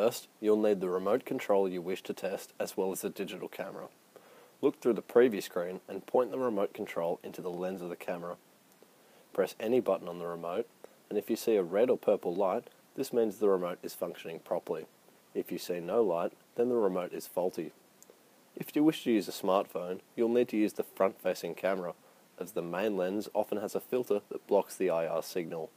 First, you'll need the remote control you wish to test as well as the digital camera. Look through the preview screen and point the remote control into the lens of the camera. Press any button on the remote, and if you see a red or purple light, this means the remote is functioning properly. If you see no light, then the remote is faulty. If you wish to use a smartphone, you'll need to use the front-facing camera, as the main lens often has a filter that blocks the IR signal.